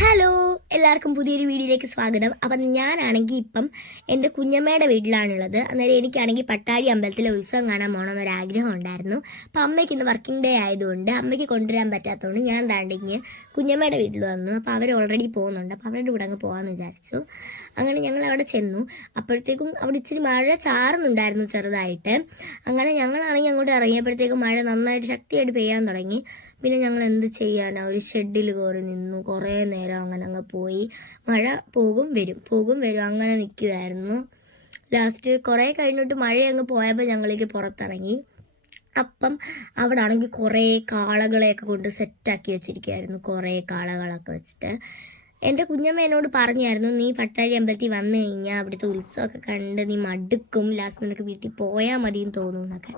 Hello, എല്ലാവർക്കും പുതിയൊരു വീഡിയോയിലേക്ക് സ്വാഗതം. അപ്പം ഞാനാണെങ്കിൽ ഇപ്പം എൻ്റെ കുഞ്ഞമ്മയുടെ വീട്ടിലാണുള്ളത്. അന്നേരം എനിക്കാണെങ്കിൽ പട്ടാഴി അമ്പലത്തിലെ ഉത്സവം കാണാൻ പോകണമെന്നൊരു ആഗ്രഹം ഉണ്ടായിരുന്നു. അപ്പം അമ്മയ്ക്ക് ഇന്ന് വർക്കിംഗ് ഡേ ആയതുകൊണ്ട് അമ്മയ്ക്ക് കൊണ്ടുവരാൻ പറ്റാത്തതുകൊണ്ട് ഞാൻ താണ്ടിങ്ങ് കുഞ്ഞമ്മയുടെ വീട്ടിൽ വന്നു. അപ്പോൾ അവർ ഓൾറെഡി പോകുന്നുണ്ട്. അപ്പോൾ അവരുടെ കൂടെ അങ്ങ് പോകാമെന്ന് വിചാരിച്ചു. അങ്ങനെ ഞങ്ങൾ അവിടെ ചെന്നു. അപ്പോഴത്തേക്കും അവിടെ ഇച്ചിരി മഴ ചാറുന്നുണ്ടായിരുന്നു ചെറുതായിട്ട്. അങ്ങനെ ഞങ്ങളാണെങ്കിൽ അങ്ങോട്ട് ഇറങ്ങിയപ്പോഴത്തേക്കും മഴ നന്നായിട്ട് ശക്തിയായിട്ട് പെയ്യാൻ തുടങ്ങി. പിന്നെ ഞങ്ങൾ എന്ത് ചെയ്യാനാ, ഒരു ഷെഡിൽ കയറി നിന്നു. കുറേ നേരം അങ്ങനെ അങ്ങ് പോയി. മഴ പോകും വരും അങ്ങനെ നിൽക്കുമായിരുന്നു. ലാസ്റ്റ് കുറേ കഴിഞ്ഞിട്ട് മഴ അങ്ങ് പോയപ്പോൾ ഞങ്ങളിലേക്ക് പുറത്തിറങ്ങി. അപ്പം അവിടെ ആണെങ്കിൽ കുറേ കാളകളെയൊക്കെ കൊണ്ട് സെറ്റാക്കി വെച്ചിരിക്കുകയായിരുന്നു. കുറേ കാളകളൊക്കെ വെച്ചിട്ട് എൻ്റെ കുഞ്ഞമ്മ എന്നോട് പറഞ്ഞായിരുന്നു, നീ പട്ടാഴി അമ്പലത്തിൽ വന്നു കഴിഞ്ഞാൽ അവിടുത്തെ ഉത്സവമൊക്കെ കണ്ട് നീ മടുക്കും, ലാസ്റ്റ് നിനക്ക് വീട്ടിൽ പോയാൽ മതിയെന്ന് തോന്നുന്നൊക്കെ.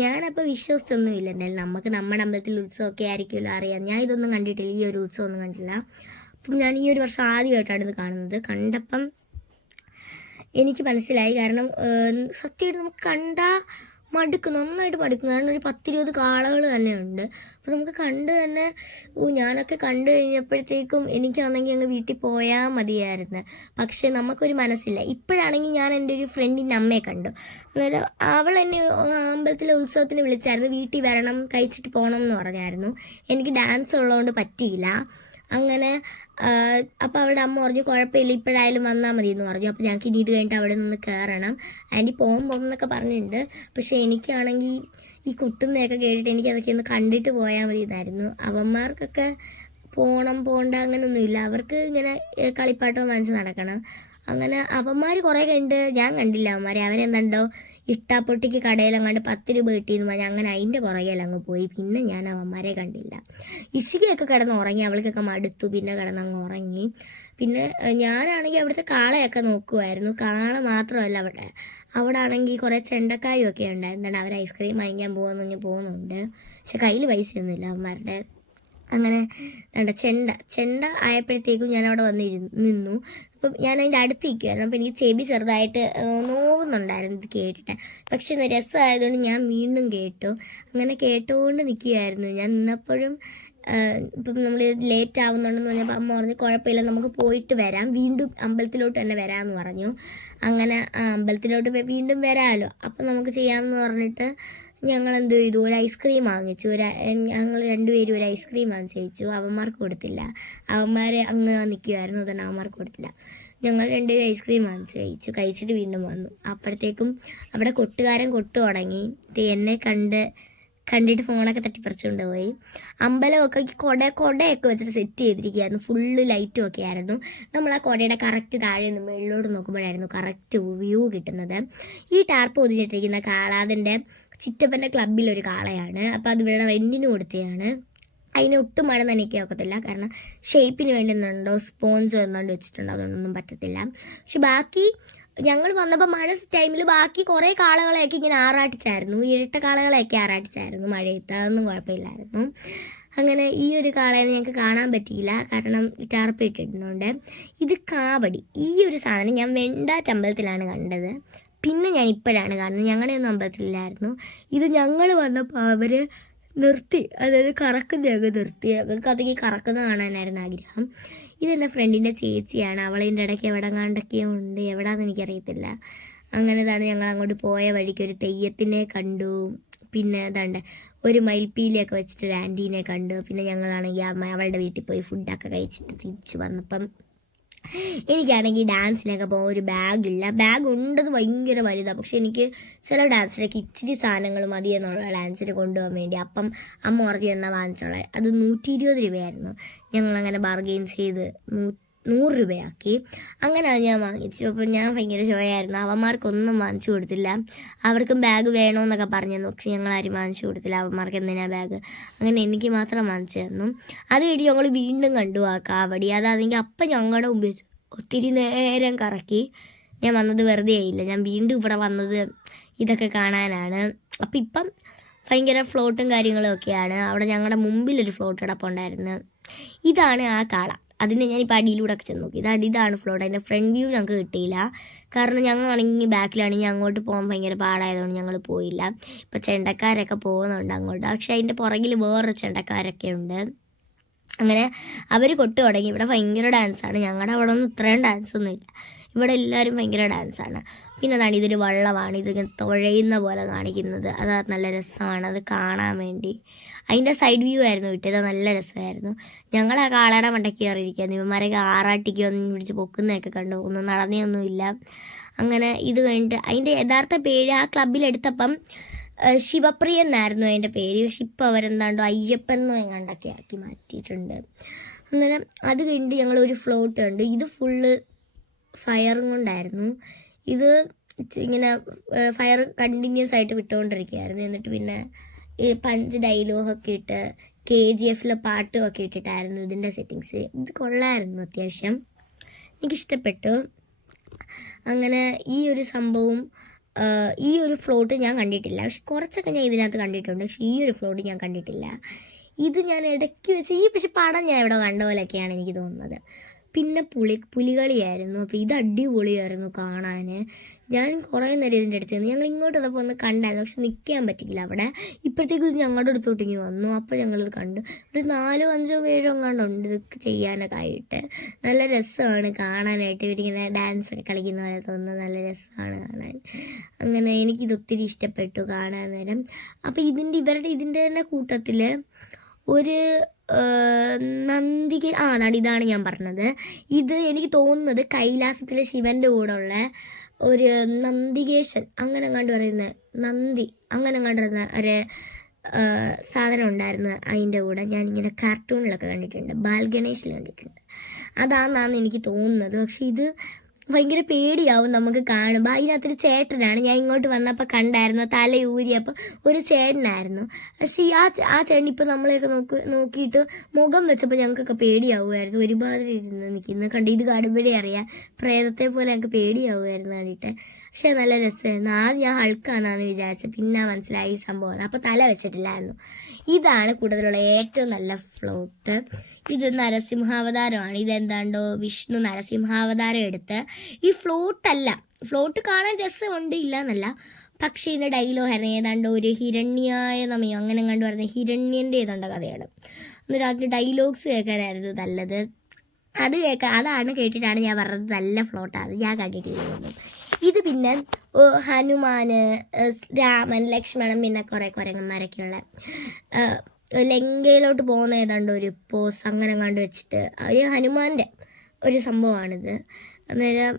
ഞാനപ്പോൾ വിശ്വസിച്ചൊന്നുമില്ല. എന്തായാലും നമുക്ക് നമ്മുടെ അമ്പലത്തിൽ ഉത്സവമൊക്കെ ആയിരിക്കുമല്ലോ അറിയാം. ഞാൻ ഇതൊന്നും കണ്ടിട്ടില്ല, ഈ ഒരു ഉത്സവമൊന്നും കണ്ടില്ല. അപ്പം ഞാൻ ഈ ഒരു വർഷം ആദ്യമായിട്ടാണ് ഇത് കാണുന്നത്. കണ്ടപ്പം എനിക്ക് മനസ്സിലായി. കാരണം സത്യമായിട്ട് നമുക്ക് കണ്ടാൽ മടുക്കും, നന്നായിട്ട് മടുക്കും. കാരണം ഒരു 10-20 കാളകൾ തന്നെ ഉണ്ട്. അപ്പോൾ നമുക്ക് കണ്ട് തന്നെ ഞാനൊക്കെ കണ്ടു കഴിഞ്ഞപ്പോഴത്തേക്കും എനിക്കാണെങ്കിൽ അങ്ങ് വീട്ടിൽ പോയാൽ മതിയായിരുന്നു. പക്ഷേ നമുക്കൊരു മനസ്സില്ല. ഇപ്പോഴാണെങ്കിൽ ഞാൻ എൻ്റെ ഒരു ഫ്രണ്ടിൻ്റെ അമ്മയെ കണ്ടു. അന്നേരം അവൾ എന്നെ അമ്പലത്തിലെ ഉത്സവത്തിന് വിളിച്ചായിരുന്നു, വീട്ടിൽ വരണം, കഴിച്ചിട്ട് പോകണം എന്ന് പറഞ്ഞായിരുന്നു. എനിക്ക് ഡാൻസ് ഉള്ളതുകൊണ്ട് പറ്റിയില്ല. അങ്ങനെ അപ്പോൾ അവളുടെ അമ്മ പറഞ്ഞു, കുഴപ്പമില്ല, ഇപ്പോഴായാലും വന്നാൽ മതി എന്ന് പറഞ്ഞു. അപ്പോൾ ഞങ്ങൾക്ക് ഇനി ഇത് കഴിഞ്ഞിട്ട് അവിടെ നിന്ന് കയറണം, ആൻറ്റി പോകുന്നൊക്കെ പറഞ്ഞിട്ടുണ്ട്. പക്ഷേ എനിക്കാണെങ്കിൽ ഈ കുട്ടുന്നതൊക്കെ കേട്ടിട്ട് എനിക്കതൊക്കെ ഒന്ന് കണ്ടിട്ട് പോയാൽ മതി എന്നായിരുന്നു. അവന്മാർക്കൊക്കെ പോകണ്ട അങ്ങനെയൊന്നുമില്ല. അവർക്ക് ഇങ്ങനെ കളിപ്പാട്ടം വാങ്ങിച്ച് നടക്കണം. അങ്ങനെ അവന്മാർ കുറേ കണ്ട്, ഞാൻ കണ്ടില്ല അവന്മാരെ. അവരെന്തുണ്ടോ ഇട്ടാപ്പൊട്ടിക്ക് കടയിലെങ്ങാണ്ട് 10 രൂപ കിട്ടിയെന്ന് പറഞ്ഞാൽ അങ്ങനെ അതിൻ്റെ പുറകെയങ്ങ് പോയി. പിന്നെ ഞാൻ അവന്മാരെ കണ്ടില്ല. ഇഷികയൊക്കെ കിടന്ന് ഉറങ്ങി, അവൾക്കൊക്കെ മടുത്തു, പിന്നെ കിടന്നങ്ങ് ഉറങ്ങി. പിന്നെ ഞാനാണെങ്കിൽ അവിടുത്തെ കാളയൊക്കെ നോക്കുമായിരുന്നു. കാള മാത്രമല്ല, അവിടെ ആണെങ്കിൽ കുറേ ചെണ്ടക്കാരും ഒക്കെ ഉണ്ടായിരുന്നു. അവർ ഐസ്ക്രീം വാങ്ങിക്കാൻ പോകുന്നുണ്ട്. പക്ഷെ കയ്യിൽ പൈസയൊന്നുമില്ല അവന്മാരുടെ. അങ്ങനെ ചെണ്ട ആയപ്പോഴത്തേക്കും ഞാൻ അവിടെ നിന്നു. അപ്പം ഞാൻ അതിൻ്റെ അടുത്ത് നിൽക്കുമായിരുന്നു. അപ്പം എനിക്ക് ചെവി ചെറുതായിട്ട് നോവുന്നുണ്ടായിരുന്നു ഇത് കേട്ടിട്ട്. പക്ഷെ രസമായതുകൊണ്ട് ഞാൻ വീണ്ടും കേട്ടു. അങ്ങനെ കേട്ടുകൊണ്ട് നിൽക്കുകയായിരുന്നു. ഞാൻ നിന്നപ്പോഴും ഇപ്പം നമ്മൾ ലേറ്റ് ആവുന്നുണ്ടെന്ന് പറഞ്ഞപ്പോൾ അമ്മ പറഞ്ഞു, കുഴപ്പമില്ല, നമുക്ക് പോയിട്ട് വരാം, വീണ്ടും അമ്പലത്തിലോട്ട് തന്നെ വരാമെന്ന് പറഞ്ഞു. അങ്ങനെ അമ്പലത്തിലോട്ട് വീണ്ടും വരാമല്ലോ, അപ്പം നമുക്ക് ചെയ്യാമെന്ന് പറഞ്ഞിട്ട് ഞങ്ങൾ എന്ത് ചെയ്തു, ഒരു ഐസ്ക്രീം വാങ്ങിച്ചു. ഞങ്ങൾ രണ്ടുപേരും ഒരു ഐസ്ക്രീം വാങ്ങിച്ചു. അവന്മാർക്ക് കൊടുത്തില്ല, അവന്മാർ അങ്ങ് നിൽക്കുമായിരുന്നു, അതുകൊണ്ട് അവന്മാർക്ക് കൊടുത്തില്ല. ഞങ്ങൾ രണ്ടുപേരും ഐസ്ക്രീം കഴിച്ചിട്ട് വീണ്ടും വന്നു. അപ്പോഴത്തേക്കും അവിടെ കൊട്ടുകാരൻ കൊട്ടു തുടങ്ങി. എന്നെ കണ്ടിട്ട് ഫോണൊക്കെ തട്ടിപ്പറിച്ചുകൊണ്ട് പോയി. അമ്പലമൊക്കെ കൊടയൊക്കെ വെച്ചിട്ട് സെറ്റ് ചെയ്തിരിക്കുകയായിരുന്നു. ഫുള്ള് ലൈറ്റും ഒക്കെ ആയിരുന്നു. നമ്മൾ ആ കൊടയുടെ കറക്റ്റ് താഴെ നിന്ന് മുകളിലോട്ട് നോക്കുമ്പോഴായിരുന്നു കറക്റ്റ് വ്യൂ കിട്ടുന്നത്. ഈ ടാർപ്പ് ഒതിഞ്ഞിട്ടിരിക്കുന്ന കാള അതിൻ്റെ ചിറ്റപ്പൻ്റെ ക്ലബിലൊരു കാളയാണ്. അപ്പോൾ അത് ഇവിടെ റെൻറ്റിന് കൊടുത്തതാണ്. അതിന് ഒട്ടും മഴ നനയ്ക്കാൻ ഒക്കത്തില്ല, കാരണം ഷേപ്പിന് വേണ്ടി എന്നുണ്ടോ സ്പോഞ്ചോ എന്നുകൊണ്ട് വെച്ചിട്ടുണ്ടോ, അതൊന്നും പറ്റത്തില്ല. പക്ഷെ ബാക്കി ഞങ്ങൾ വന്നപ്പോൾ മഴ ടൈമിൽ ബാക്കി കുറേ കാളകളെയൊക്കെ ഇങ്ങനെ ആറാട്ടിച്ചായിരുന്നു. ഇരട്ട കാളകളെയൊക്കെ ആറാട്ടിച്ചായിരുന്നു മഴയത്ത്, അതൊന്നും കുഴപ്പമില്ലായിരുന്നു. അങ്ങനെ ഈ ഒരു കാളേനെ ഞങ്ങൾക്ക് കാണാൻ പറ്റിയില്ല, കാരണം ടാർപ്പ് ഇട്ടിരുന്നുണ്ട്. ഇത് കാവടി. ഈ ഒരു സാധനം ഞാൻ വെണ്ടാറ്റമ്പലത്തിലാണ് കണ്ടത്. പിന്നെ ഞാൻ ഇപ്പോഴാണ് കാണുന്നത്, ഞങ്ങളുടെ ഒന്നും അമ്പലത്തിലില്ലായിരുന്നു. ഇത് ഞങ്ങൾ വന്നപ്പോൾ അവർ നിർത്തി, അതായത് കറക്കുന്നതൊക്കെ നിർത്തി. ഞങ്ങൾക്ക് അതൊക്കെ കറക്കുന്നത് കാണാനായിരുന്നു ആഗ്രഹം. ഇതെൻ്റെ ഫ്രണ്ടിൻ്റെ ചേച്ചിയാണ്. അവളതിൻ്റെ ഇടയ്ക്ക് എവിടെങ്ങാണ്ടൊക്കെയോ ഉണ്ട്, എവിടെയാണെന്ന് എനിക്കറിയത്തില്ല. അങ്ങനെ ഇതാണ് ഞങ്ങൾ അങ്ങോട്ട് പോയ വഴിക്ക് ഒരു തെയ്യത്തിനെ കണ്ടു. പിന്നെ അതാണ്ട് ഒരു മയിൽപ്പീലിയൊക്കെ വെച്ചിട്ടൊരു ആൻറ്റീനെ കണ്ടു. പിന്നെ ഞങ്ങളാണെങ്കിൽ അവളുടെ വീട്ടിൽ പോയി ഫുഡൊക്കെ കഴിച്ചിട്ട് തിരിച്ചു വന്നപ്പം എനിക്കാണെങ്കിൽ ഡാൻസിനൊക്കെ പോകാൻ ഒരു ബാഗില്ല. ബാഗ് ഉണ്ടത് ഭയങ്കര വലുതാണ്, പക്ഷെ എനിക്ക് ചില ഡാൻസിനൊക്കെ ഇച്ചിരി സാധനങ്ങൾ മതി എന്നുള്ള ഡാൻസിന് കൊണ്ടുപോകാൻ വേണ്ടി. അപ്പം അമ്മ പറഞ്ഞു എന്നാൽ വാങ്ങിച്ചോളാം. അത് 120 രൂപയായിരുന്നു. ഞങ്ങളങ്ങനെ ബാർഗെയിൻ ചെയ്ത് 100 രൂപയാക്കി. അങ്ങനെ അത് ഞാൻ വാങ്ങിച്ചു. അപ്പം ഞാൻ ഭയങ്കര ഷോയായിരുന്നു. അവന്മാർക്കൊന്നും വാങ്ങിച്ചു കൊടുത്തില്ല. അവർക്കും ബാഗ് വേണമെന്നൊക്കെ പറഞ്ഞിരുന്നു, പക്ഷെ ഞങ്ങളാരും വാങ്ങിച്ചു കൊടുത്തില്ല. അവന്മാർക്ക് എന്തിനാ ബാഗ്, അങ്ങനെ എനിക്ക് മാത്രം വാങ്ങിച്ചു തന്നു. അത് കഴിഞ്ഞ് ഞങ്ങൾ വീണ്ടും കണ്ടു ആ കാവടി. അതാണെങ്കിൽ അപ്പം ഞങ്ങളുടെ മുമ്പിൽ ഒത്തിരി നേരം കറക്കി. ഞാൻ വന്നത് വെറുതെ ആയില്ല, ഞാൻ വീണ്ടും ഇവിടെ വന്നത് ഇതൊക്കെ കാണാനാണ്. അപ്പം ഇപ്പം ഭയങ്കര ഫ്ലോട്ടും കാര്യങ്ങളും ഒക്കെയാണ്. അവിടെ ഞങ്ങളുടെ മുമ്പിലൊരു ഫ്ലോട്ട് കിടപ്പുണ്ടായിരുന്നു. ഇതാണ് ആ കാള. അതിന് ഞാനിപ്പോൾ അടിയിലൂടെ ഒക്കെ ചെന്ന് നോക്കി. ഇതാണ് ഫ്ലോട്ട്. അതിൻ്റെ ഫ്രണ്ട് വ്യൂ ഞങ്ങൾക്ക് കിട്ടിയില്ല, കാരണം ഞങ്ങളാണെങ്കിൽ ബാക്കിലാണെങ്കിൽ അങ്ങോട്ട് പോകാൻ ഭയങ്കര പാടായതുകൊണ്ട് ഞങ്ങൾ പോയില്ല. ഇപ്പോൾ ചെണ്ടക്കാരൊക്കെ പോകുന്നുണ്ട് അങ്ങോട്ട്, പക്ഷെ അതിൻ്റെ പുറകിൽ വേറൊരു ചെണ്ടക്കാരൊക്കെ ഉണ്ട്. അങ്ങനെ അവർ കൊട്ട് തുടങ്ങി. ഇവിടെ ഭയങ്കര ഡാൻസാണ്. ഞങ്ങളുടെ അവിടെ ഒന്നും ഇത്രയും ഡാൻസൊന്നും ഇല്ല. ഇവിടെ എല്ലാവരും ഭയങ്കര ഡാൻസാണ്. പിന്നെ അതാണ് ഇതൊരു വള്ളമാണ്, ഇതിങ്ങനെ തുഴയുന്ന പോലെ കാണിക്കുന്നത്. അത് നല്ല രസമാണ് അത് കാണാൻ വേണ്ടി. അതിൻ്റെ സൈഡ് വ്യൂ ആയിരുന്നു കിട്ടിയത്, നല്ല രസമായിരുന്നു. ഞങ്ങൾ ആ കാളയുടെ മണ്ടയ്ക്ക് കയറിയിരിക്കുകയായിരുന്നു. ഇവന്മാരൊക്കെ ആറാട്ടിക്ക് ഒന്ന് പിടിച്ച് പൊക്കുന്നതൊക്കെ കണ്ടു, ഒന്നും നടന്നൊന്നുമില്ല. അങ്ങനെ ഇത് കഴിഞ്ഞിട്ട് അതിൻ്റെ യഥാർത്ഥ പേര് ആ ക്ലബിലെടുത്തപ്പം ശിവപ്രിയൻ എന്നായിരുന്നു അതിൻ്റെ പേര്. പക്ഷെ ഇപ്പോൾ അവരെന്താണ്ടോ അയ്യപ്പൻ എന്നോ എങ്ങാണ്ടൊക്കെ ആക്കി മാറ്റിയിട്ടുണ്ട്. അങ്ങനെ അത് കഴിഞ്ഞിട്ട് ഞങ്ങളൊരു ഫ്ലോട്ട് കണ്ടു. ഇത് ഫുള്ള് ഫയറും കൊണ്ടായിരുന്നു. ഇത് ഇങ്ങനെ ഫയർ കണ്ടിന്യൂസ് ആയിട്ട് വിട്ടുകൊണ്ടിരിക്കുകയായിരുന്നു. എന്നിട്ട് പിന്നെ ഈ പഞ്ച് ഡയലോഗൊക്കെ ഇട്ട് KGF പാട്ടുമൊക്കെ ഇട്ടിട്ടായിരുന്നു ഇതിൻ്റെ സെറ്റിങ്സ്. ഇത് കൊള്ളായിരുന്നു, അത്യാവശ്യം എനിക്കിഷ്ടപ്പെട്ടു. അങ്ങനെ ഈ ഒരു സംഭവം, ഈ ഒരു ഫ്ലോട്ട് ഞാൻ കണ്ടിട്ടില്ല. പക്ഷെ കുറച്ചൊക്കെ ഞാൻ ഇതിനകത്ത് കണ്ടിട്ടുണ്ട്. പക്ഷെ ഈ ഒരു ഫ്ലോട്ട് ഞാൻ കണ്ടിട്ടില്ല. ഇത് ഞാൻ ഇടയ്ക്ക് വെച്ച് പക്ഷെ പടം ഞാൻ ഇവിടെ കണ്ട പോലെയൊക്കെയാണ് എനിക്ക് തോന്നുന്നത്. പിന്നെ പുലികളിയായിരുന്നു. അപ്പോൾ ഇത് അടിപൊളിയായിരുന്നു കാണാൻ. ഞാൻ കുറേ നേരം ഇതിൻ്റെ അടുത്ത് നിന്ന് ഞങ്ങൾ ഇങ്ങോട്ട് വന്നപ്പോൾ ഒന്ന് കണ്ടായിരുന്നു. പക്ഷെ നിൽക്കാൻ പറ്റിയില്ല അവിടെ. ഇപ്പോഴത്തേക്കും ഇത് ഞങ്ങളുടെ അടുത്തോട്ടിങ്ങി വന്നു. അപ്പോൾ ഞങ്ങളിത് കണ്ടു. ഒരു 4, 5, 7 എങ്ങാണ്ടുണ്ട് ഇത് ചെയ്യാനൊക്കെ ആയിട്ട്. നല്ല രസമാണ് കാണാനായിട്ട്. ഇവരിങ്ങനെ ഡാൻസൊക്കെ കളിക്കുന്ന പോലെ തോന്നുന്നത് നല്ല രസമാണ് കാണാൻ. അങ്ങനെ എനിക്കിത് ഒത്തിരി ഇഷ്ടപ്പെട്ടു കാണാൻ നേരം. അപ്പോൾ ഇതിൻ്റെ തന്നെ കൂട്ടത്തിൽ ഒരു നന്ദിക അതാണ് ഇതാണ് ഞാൻ പറഞ്ഞത്. ഇത് എനിക്ക് തോന്നുന്നത് കൈലാസത്തിലെ ശിവൻ്റെ കൂടെ ഉള്ള ഒരു നന്ദികേശൻ അങ്ങനെ എങ്ങാണ്ട് പറയുന്നത്, നന്ദി അങ്ങനെ എങ്ങാണ്ട് പറയുന്ന ഒരു സാധനം ഉണ്ടായിരുന്നു അതിൻ്റെ കൂടെ. ഞാനിങ്ങനെ കാർട്ടൂണിലൊക്കെ കണ്ടിട്ടുണ്ട്, ബാൽഗണേഷിൽ കണ്ടിട്ടുണ്ട്. അതാണെന്നാണ് എനിക്ക് തോന്നുന്നത്. പക്ഷെ ഇത് ഭയങ്കര പേടിയാവും നമുക്ക് കാണുമ്പോൾ. അതിനകത്തൊരു ചേട്ടനാണ്, ഞാൻ ഇങ്ങോട്ട് വന്നപ്പോൾ കണ്ടായിരുന്നു, തല ഊരിയപ്പോൾ ഒരു ചേട്ടനായിരുന്നു. പക്ഷേ ആ ചേട്ടൻ ഇപ്പോൾ നമ്മളെയൊക്കെ നോക്കിയിട്ട് മുഖം വെച്ചപ്പോൾ ഞങ്ങൾക്കൊക്കെ പേടിയാവുമായിരുന്നു. ഒരുപാട് ഇരുന്ന് നിൽക്കുന്നത് കണ്ട് ഇത് കാണുമ്പോഴേ അറിയാം, പ്രേതത്തെ പോലെ ഞങ്ങൾക്ക് പേടിയാവുമായിരുന്നു കണ്ടിട്ട്. പക്ഷേ നല്ല രസമായിരുന്നു. ആദ്യം ഞാൻ ഹൾക്കാണെന്നാണ് വിചാരിച്ചത്, പിന്നെ മനസ്സിലായി ഈ സംഭവം. അപ്പോൾ തല വെച്ചിട്ടില്ലായിരുന്നു. ഇതാണ് കൂടുതലുള്ള ഏറ്റവും നല്ല ഫ്ലോട്ട്. ഇത് നരസിംഹാവതാരമാണ്. ഇതെന്താണ്ടോ വിഷ്ണു നരസിംഹാവതാരം എടുത്ത് ഈ ഫ്ലോട്ട് കാണാൻ രസമുണ്ട്, ഇല്ല എന്നല്ല. പക്ഷേ ഇതിൻ്റെ ഡയലോഗായിരുന്നു ഏതാണ്ടോ ഒരു ഹിരണ്യായ നമയോ അങ്ങനെ കണ്ടു പറഞ്ഞ ഹിരണ്യൻ്റെ ഏതാണ്ട് കഥയാണ്. എന്നിട്ട് അതിൻ്റെ ഡയലോഗ്സ് കേൾക്കാനായിരുന്നു നല്ലത്. അതാണ് കേട്ടിട്ടാണ് ഞാൻ പറഞ്ഞത് നല്ല ഫ്ലോട്ടാണ്, ഞാൻ കണ്ടിട്ടില്ല. ഇത് പിന്നെ ഹനുമാന്, രാമൻ, ലക്ഷ്മണൻ, പിന്നെ കുറേ കുരങ്ങന്മാരൊക്കെയുള്ള ലങ്കയിലോട്ട് പോകുന്ന ഏതാണ്ട് ഒരു പോസ് അങ്ങനെ കണ്ടു വെച്ചിട്ട് ഒരു ഹനുമാൻ്റെ ഒരു സംഭവമാണിത്. അന്നേരം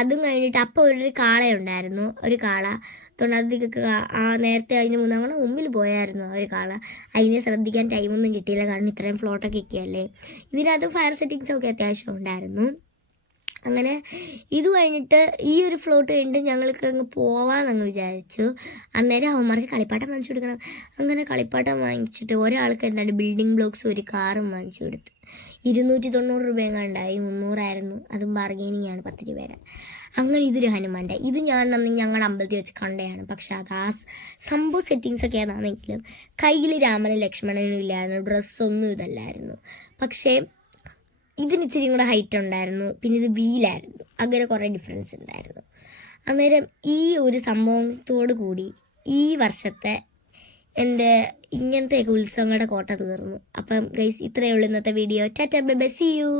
അതും കഴിഞ്ഞിട്ട് അപ്പോൾ ഒരു കാളയുണ്ടായിരുന്നു, ഒരു കാള തൊണ്ണാതിക്കൊക്കെ നേരത്തെ അതിന് ഞങ്ങളുടെ മുമ്പിൽ പോയായിരുന്നു ഒരു കാള. അതിനെ ശ്രദ്ധിക്കാൻ ടൈമൊന്നും കിട്ടിയില്ല, കാരണം ഇത്രയും ഫ്ലോട്ടൊക്കെ ഒക്കെയല്ലേ. ഇതിനകത്ത് ഫയർ സെറ്റിങ്സൊക്കെ അത്യാവശ്യം ഉണ്ടായിരുന്നു. അങ്ങനെ ഇത് കഴിഞ്ഞിട്ട് ഈ ഒരു ഫ്ലോട്ട് കഴിഞ്ഞിട്ട് ഞങ്ങൾക്ക് അങ്ങ് പോവാമെന്നങ്ങ് വിചാരിച്ചു. അന്നേരം അവന്മാർക്ക് കളിപ്പാട്ടം വാങ്ങിച്ചു കൊടുക്കണം. അങ്ങനെ കളിപ്പാട്ടം വാങ്ങിച്ചിട്ട് ഒരാൾക്ക് എന്താണ് ബിൽഡിംഗ് ബ്ലോക്സ് ഒരു കാറും വാങ്ങിച്ചു കൊടുത്തു. 290 രൂപ എങ്ങാണ്ടായി, 300 അതും ബാർഗെയിനിങ് ആണ് 10 രൂപയുടെ. അങ്ങനെ ഇതൊരു ഹനുമാൻ്റെ, ഇത് ഞാൻ അന്ന് ഞങ്ങളുടെ അമ്പലത്തിൽ വെച്ച് കണ്ടതാണ്. പക്ഷെ അത് ആ സംഭവം സെറ്റിങ്സൊക്കെ ഏതാണെങ്കിലും കയ്യിൽ രാമനും ലക്ഷ്മണനും ഇല്ലായിരുന്നു, ഡ്രസ്സൊന്നും ഇതല്ലായിരുന്നു. പക്ഷേ ഇതിന് ഇച്ചിരി കൂടെ ഹൈറ്റ് ഉണ്ടായിരുന്നു, പിന്നെ ഇത് വീലായിരുന്നു, അങ്ങനെ കുറേ ഡിഫറൻസ് ഉണ്ടായിരുന്നു. അന്നേരം ഈ ഒരു സംഭവത്തോടു കൂടി ഈ വർഷത്തെ എൻ്റെ ഇങ്ങനത്തെയൊക്കെ ഉത്സവങ്ങളുടെ കോട്ട തീർന്നു. അപ്പം ഗൈസ് ഇത്രയേ ഉള്ളൂ ഇന്നത്തെ video. Tata bye bye, see U.